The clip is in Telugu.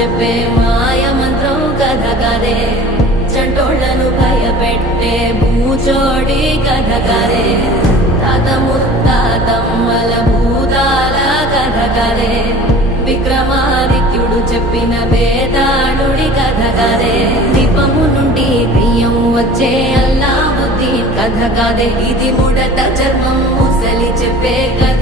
చెప్పే మాయ మంత్రం కథ కదే చంటోళ్లను భయపెట్టే భూచోడి కథ కదే తాత ముత్తాతమ్మల భూతాల కథ కదే విక్రమాదిత్యుడు చెప్పిన వేదాళుడి కథ కదే దీపము నుండి బియ్యం వచ్చే అల్లావుద్దీన్ కథ కదే ఇది ముడత చర్మం ముసలి చెప్పే కథ